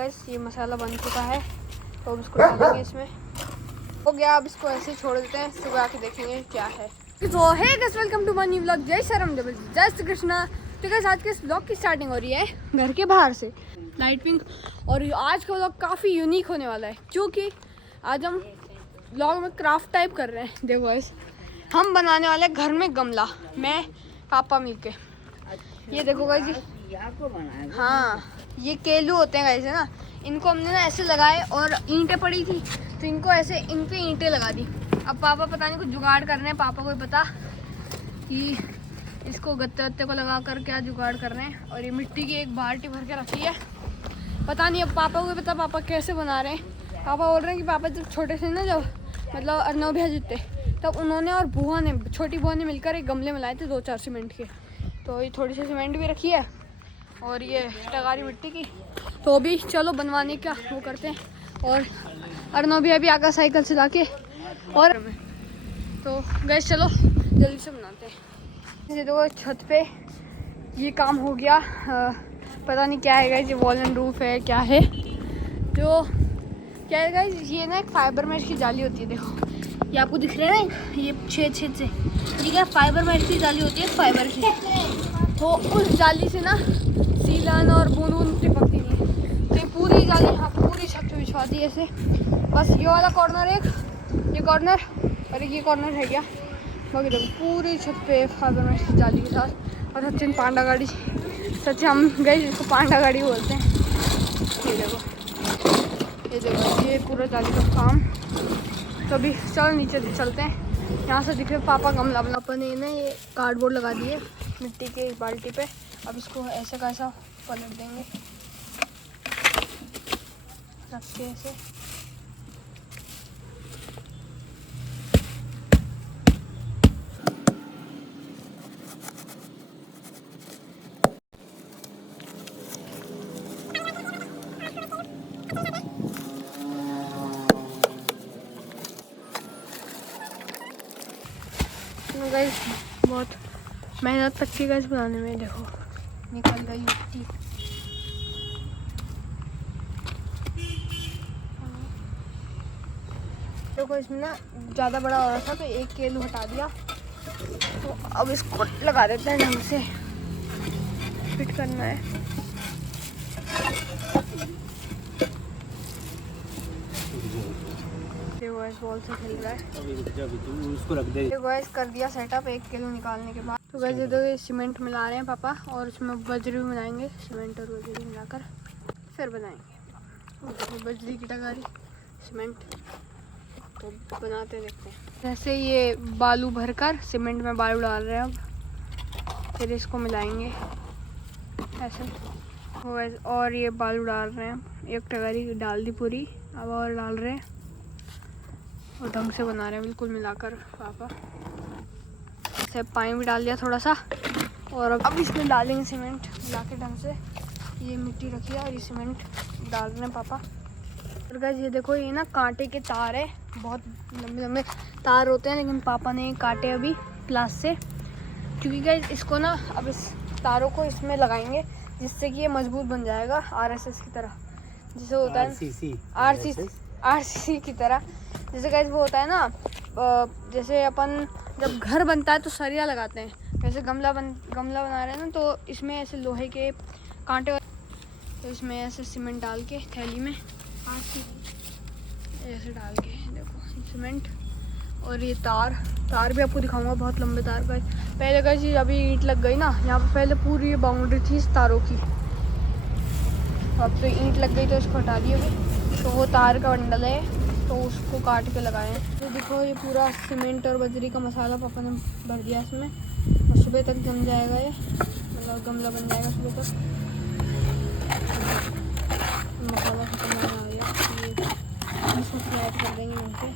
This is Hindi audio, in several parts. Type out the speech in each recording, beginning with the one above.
ये मसाला बन चुका है तो अब इसको डालेंगे इसमें। हो गया, अब इसको ऐसे ही छोड़ देते हैं, सुबह आके देखेंगे क्या है। तो hey guys, welcome to my new vlog. जय श्री राम, जय श्री कृष्णा। तो गाइस आज के इस व्लॉग की स्टार्टिंग हो रही है घर के बाहर से, लाइट पिंक। और आज का व्लॉग काफ़ी यूनिक होने वाला है क्योंकि आज हम व्लॉग में क्राफ्ट टाइप कर रहे हैं। देखो गाइस, हम बनाने वाले हैं घर में गमला, मैं पापा मिलके। ये देखो गाइस जी, हाँ ये केलू होते हैं गाइस, है ना। इनको हमने ना ऐसे लगाए और ईंटें पड़ी थी तो इनको ऐसे इन पे ईंटें लगा दी। अब पापा पता नहीं कुछ जुगाड़ कर रहे हैं, पापा को ही पता कि इसको गत्ते वत्ते को लगा कर क्या जुगाड़ कर रहे हैं। और ये मिट्टी की एक बाल्टी भर के रखी है, पता नहीं अब पापा को भी पता पापा कैसे बना रहे हैं। पापा बोल रहे हैं कि पापा जब छोटे थे ना, जब मतलब अर्नव भैया जीते, तब उन्होंने और बुआ ने, छोटी बुआ ने मिलकर एक गमले में लाए थे 2-4 सीमेंट के। तो ये थोड़ी सी सीमेंट भी रखी है और ये टगारी मिट्टी की। तो अभी चलो बनवाने का वो करते हैं। और अर्नव भैया भी आगा साइकिल चला के। और तो गैस चलो जल्दी से बनाते हैं। ये देखो छत पे ये काम हो गया, पता नहीं क्या है गाइस, ये वॉल एंड रूफ है क्या है। तो क्या है गाइस, ये ना एक फाइबर मैश की जाली होती है। देखो ये आपको दिख रहा है ना, ये छेद से ठीक है, फाइबर मैश की जाली होती है फाइबर की। तो उस जाली से ना सीलन और बूंद बूंद चिपकती नहीं है। तो ये पूरी जाली यहाँ पूरी छत पे बिछवा दी ऐसे। बस ये वाला कॉर्नर, एक ये कॉर्नर और एक ये कॉर्नर है क्या, बाकी देखो पूरी छत पे फाइबर मैश की जाली के साथ। और सचिन पांडा गाड़ी, सच हम गए जिसको पांडा गाड़ी बोलते हैं। ये देखो ये पूरा जाली का काम। तो अभी चलो नीचे चलते हैं। यहाँ से दिख रहे पापा गमला बना, अपने ने ये कार्डबोर्ड लगा दिए मिट्टी के इस बाल्टी पे। अब इसको ऐसे का ऐसा पलट देंगे, रख के ऐसे। गाइस बहुत मेहनत लगती है गाइस बनाने में। देखो निकल गई मिट्टी। देखो इसमें ना ज़्यादा बड़ा हो रहा था तो एक केलू हटा दिया। तो अब इसको लगा देते हैं, ढंग से फिट करना है। देखो इस बॉल से खेल रहा है। उसको रख दे। देखो गाइस कर दिया सेटअप एक किलो निकालने के बाद। तो गाइस ये देखो सीमेंट मिला रहे हैं पापा, और उसमें बजरी भी मिलाएंगे, सीमेंट और बजरी मिलाकर फिर बनाएंगे। बजरी की टगारी सीमेंट तो बनाते देखते हैं। जैसे ये बालू भरकर सीमेंट में बालू डाल रहे हैं, अब फिर इसको मिलाएंगे ऐसे। और ये बालू डाल रहे हैं, एक टगारी डाल दी पूरी, अब और डाल रहे हैं और ढंग से बना रहे हैं बिल्कुल मिलाकर पापा। से पानी भी डाल दिया थोड़ा सा, और अब इसमें डालेंगे सीमेंट मिला के ढंग से। ये मिट्टी रखी है और ये सीमेंट डाल रहे हैं पापा। और गाइस ये देखो ये ना कांटे के तार है, बहुत लंबे लंबे तार होते हैं, लेकिन पापा ने काटे अभी प्लास से, क्योंकि गाइस इसको ना अब इस तारों को इसमें लगाएंगे जिससे कि ये मजबूत बन जाएगा, RSS की तरह जैसे होता है, RCC की तरह। जैसे गाइस वो होता है ना, जैसे अपन जब घर बनता है तो सरिया लगाते हैं, वैसे गमला बना रहे हैं ना, तो इसमें ऐसे लोहे के कांटे, तो इसमें ऐसे सीमेंट डाल के थैली में ऐसे डाल के देखो सीमेंट। और ये तार भी आपको दिखाऊंगा, बहुत लंबे तार का। पहले का चीज़ अभी ईंट लग गई ना यहाँ पे, पहले पूरी बाउंड्री थी इस तारों की, अब तो ईंट लग गई तो इसको हटा दी अभी। तो वो तार का बंडल है तो उसको काट के लगाए हैं। तो देखो ये पूरा सीमेंट और बजरी का मसाला पापा ने भर दिया इसमें, और सुबह तक जम जाएगा ये, मतलब गमला बन जाएगा सुबह तक। मसाला खत्म होने आ गया, ये इसको फ्राइड कर देंगे नीचे।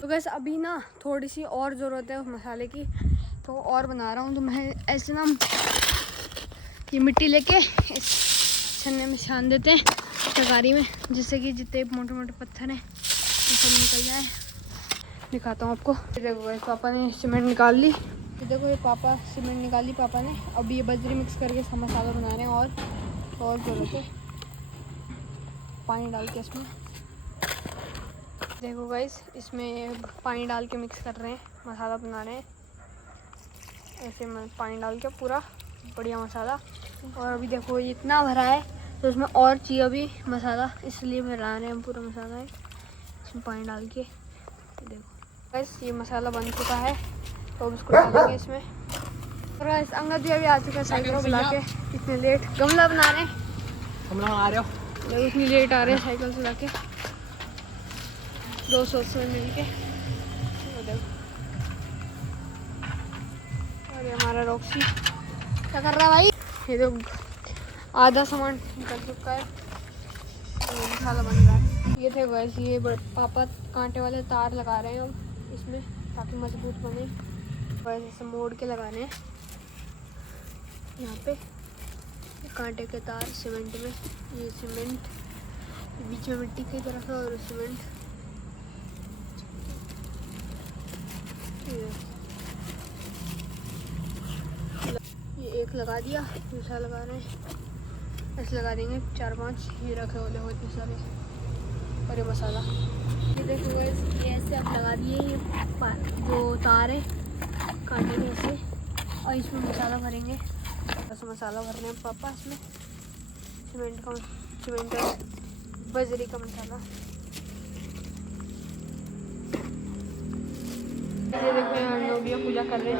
तो गैस अभी ना थोड़ी सी और ज़रूरत है उस मसाले की, तो और बना रहा हूँ। तो मैं ऐसे ना ये मिट्टी लेके इस छन्ने में छान देते हैं टगारी में, जिससे कि जितने मोटे मोटे पत्थर हैं वो सब निकल जाए। दिखाता हूँ आपको। देखो पापा ने सीमेंट निकाल ली, तो देखो ये पापा सीमेंट निकाली पापा ने। अब ये बजरी मिक्स करके इसका मसाला बना रहे हैं, और ज़रूरत है पानी डाल के इसमें देखो गाइस, इसमें पानी डाल के मिक्स कर रहे हैं, मसाला बना रहे हैं ऐसे में पानी डाल के पूरा बढ़िया मसाला। और अभी देखो ये इतना भरा है तो इसमें और चाहिए अभी मसाला, इसलिए मिला रहे हैं हम पूरा मसाला है इसमें पानी डाल के। देखो गाइस ये मसाला बन चुका है तो अब इसको डालेंगे इसमें। और गाइस अंगद भी अभी आ चुका है साइकिल को बुला के, इतने लेट गमला बना रहे हैं, गमला आ रहे हो, इतनी लेट आ रहे हैं साइकिल से लाके 200 से मिल के। और ये हमारा रॉक्सी क्या कर रहा है भाई, ये तो आधा सामान निकल चुका है, मसाला बन रहा है। ये थे गाइस, ये पापा कांटे वाले तार लगा रहे हैं अब इसमें ताकि मजबूत बने। वैसे ऐसे मोड़ के लगा रहे हैं यहाँ पे कांटे के तार सीमेंट में। ये सीमेंट बीच में मिट्टी की तरफ है और सीमेंट ये एक लगा दिया, दूसरा लगा रहे हैं, ऐसे लगा देंगे 4-5 ये रखे वाले हो इतने सारे। और ये मसाला ये देखो गाइस, ये ऐसे आप लगा दिए ये जो तार है कांटे के ऐसे, और इसमें मसाला भरेंगे। ऐसे मसाला भर रहे हैं पापा इसमें, सीमेंट और बजरी का मसाला। ये देखो यहाँ लोग भी पूजा कर रहे हैं।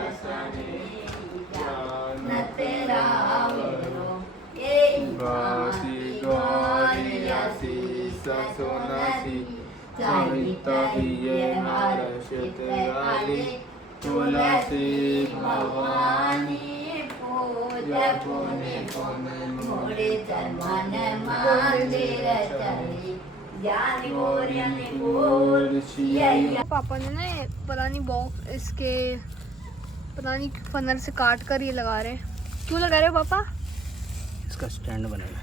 पापा ने ना पता नहीं बॉक्स इसके पता नहीं फनर से काट कर ये लगा रहे हैं। क्यों लगा रहे हो पापा? इसका स्टैंड बनेगा।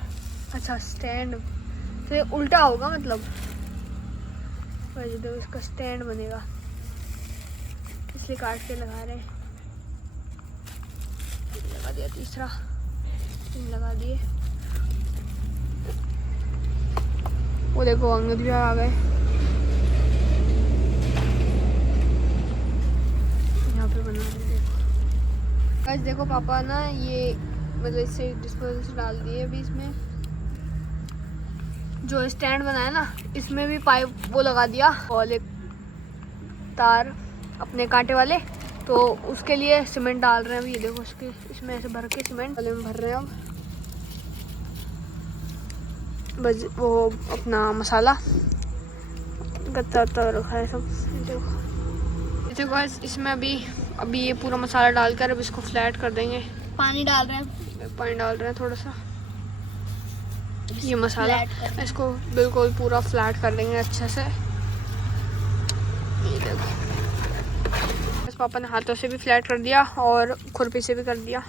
अच्छा स्टैंड, तो ये उल्टा होगा मतलब, तो इसका स्टैंड बनेगा इसलिए काट के लगा रहे हैं। लगा दिया तीसरा, लगा दिए। वो देखो अंगद भी आ गए यहाँ पे बना रहे। देखो गाइस देखो पापा ना ये मतलब इससे डिस्पोजल से डाल दिए अभी इसमें जो स्टैंड बनाया ना, इसमें भी पाइप वो लगा दिया और एक तार अपने कांटे वाले, तो उसके लिए सीमेंट डाल रहे हैं अभी। ये देखो उसके इसमें ऐसे भर के सीमेंट वाले में भर रहे हैं अब बस वो अपना मसाला गत्ता रखा है सब। देखो गाइस इसमें अभी ये पूरा मसाला डालकर अब इसको फ्लैट कर देंगे। पानी डाल रहे हैं थोड़ा सा, ये मसाला इसको बिल्कुल पूरा फ्लैट कर देंगे अच्छे से। ये देखो बस पापा ने हाथों से भी फ्लैट कर दिया और खुरपी से भी कर दिया।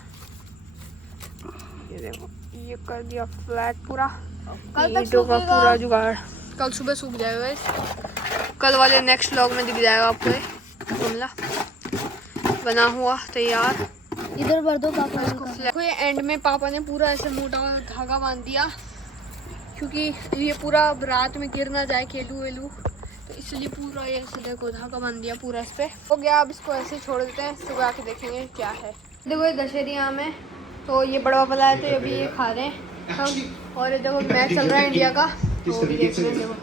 ये देखो ये कर दिया फ्लैट पूरा। ईंटों का पूरा जुगाड़ कल सुबह सूख जाएगा। कल वाले नेक्स्ट व्लॉग में दिख जाएगा आपको ये गमला बना हुआ तैयार। इधर भर दो पापा इसको। देखो ये एंड में पापा ने पूरा ऐसे मोटा धागा बांध दिया क्योंकि ये पूरा रात में गिर ना जाए केलू वेलू, तो इसलिए पूरा ये ऐसे देखो धागा बांध दिया पूरा इस पे हो गया। अब इसको ऐसे छोड़ देते हैं, सुबह आके देखेंगे क्या है। देखो ये दशहरी आम है, तो ये बड़ा पापा लाए थे, अभी ये खा रहे हैं हम। और ये देखो मैच चल रहा है इंडिया का, तो भी देख रहे हैं देखो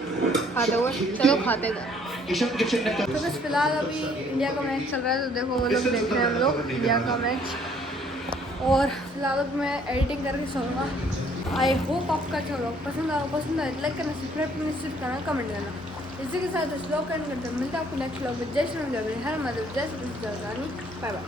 खाते हुए। चलो खाते हैं। तो बस फिलहाल अभी इंडिया का मैच चल रहा है, तो देखो वो लोग देख रहे हैं हम लोग इंडिया का मैच। और फिलहाल अब मैं एडिटिंग करके सोऊंगा। आई होप आपका चलो पसंद आए लाइक करना, सब्सक्राइब करना, शेयर करना, कमेंट करना। इसी के साथ इस व्लॉग का एंड करते हैं। मिलता है आपको नेक्स्ट व्लॉग में। जय श्री राम, जय हर मतलब जय श्री कृष्ण, बाय बाय।